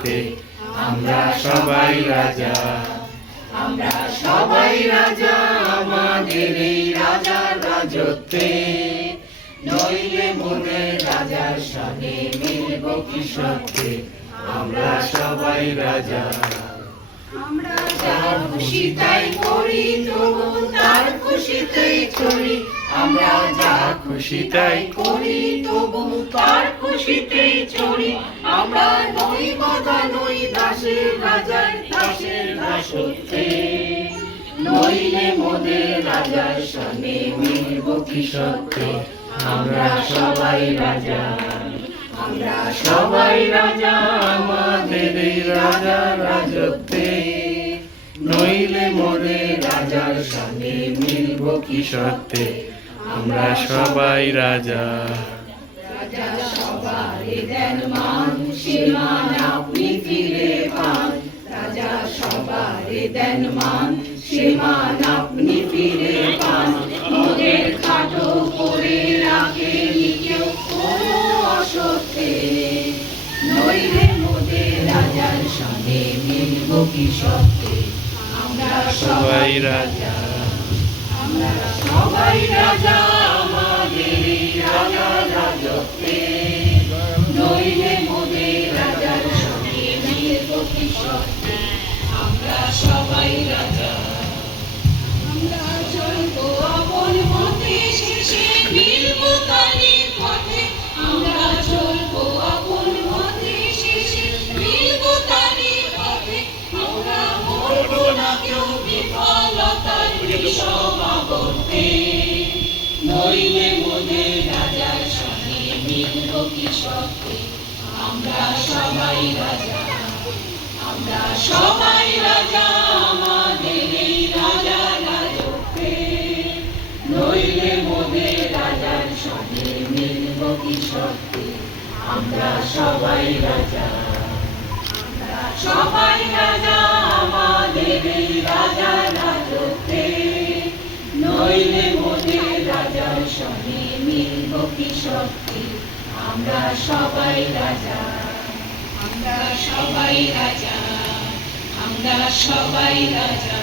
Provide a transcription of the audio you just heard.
সত্যে আমরা সবাই রাজা। আমরা সবাই রাজা আমাদের এই রাজার রাজত্বে, নইলে মোদের রাজার সঙ্গে মিলব কি সত্যে আমরা সবাই রাজা। আমরা যার খুশি তাই করি তবু তার খুশিতেই চলি, আমরা যা খুশি তাই করি তবু তার খুশিতেই চলি। আমরা নই বাধা নই দাসের রাজার দাসের দাসত্বে, নইলে মোদের রাজার সঙ্গে মিলব কি সত্যে আমরা সবাই রাজা। আমরা সবাই রাজা আমাদের এই রাজার রাজত্বে, নইলে মোদের রাজার সঙ্গে মিলব কি সত্যে আমরা সবাই রাজা। রাজা সবারে দেন মান, সে মান আপনি ফিরে পান। রাজা সবারে দেন মান, সে মান আপনি ফিরে পান। মোদের খাটো করে রাখে কেউ কোনো অসত্যে, নইলে মোদের রাজার সঙ্গে মিলব কি সত্যে আমরা সবাই রাজা। আমরা সবাই রাজা আমাদের এই রাজার রাজত্বে, নইলে মোদের রাজার সঙ্গে মিলব কি সত্যে আমরা সবাই রাজা। আমরা চলবো আপন মতে শেষে মিলব তারই পথে, আমরা চলবো আপন মতে শেষে মিলব তারই পথে। আমরা মরব না কেউ বিফলতার বিষম আবর্তে, নইলে মোদের রাজার সঙ্গে মিলব কি সত্যে আমরা সবাই রাজা। আমরা সবাই রাজা আমাদের এই রাজার রাজত্বে, নইলে মোদের রাজার সঙ্গে মিলব কি সত্যে আমরা সবাই রাজা। আমরা সবাই রাজা আমাদের এই রাজার রাজত্বে, নইলে মোদের রাজার সঙ্গে মিলব কি সত্যে আমরা সবাই রাজা। আমরা সবাই রাজা, আমরা সবাই রাজা।